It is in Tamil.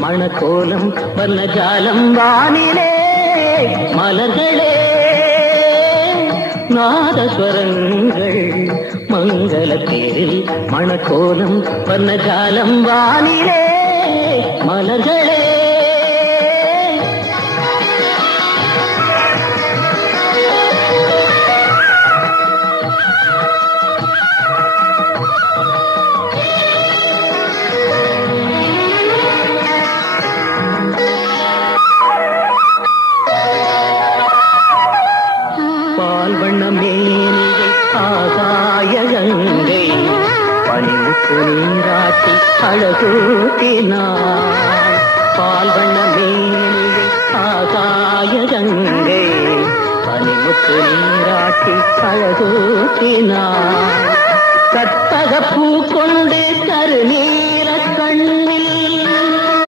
மணக்கோலம் வர்ணஜாலம் வானிலே மலர்களே நாதஸ்வரங்கள் மங்களத்தேரில் மணக்கோலம் வர்ணஜாலம் வானிலே மலர்களே ஆகாயகங்கை பனிமுத்து நீராட்டி அழகூட்டினாள் பால் வண்ண மேனிகை ஆகாயகங்கை பனிமுத்து நீராட்டி அழகூட்டினாள் கற்பக பூ கொண்டு கருணே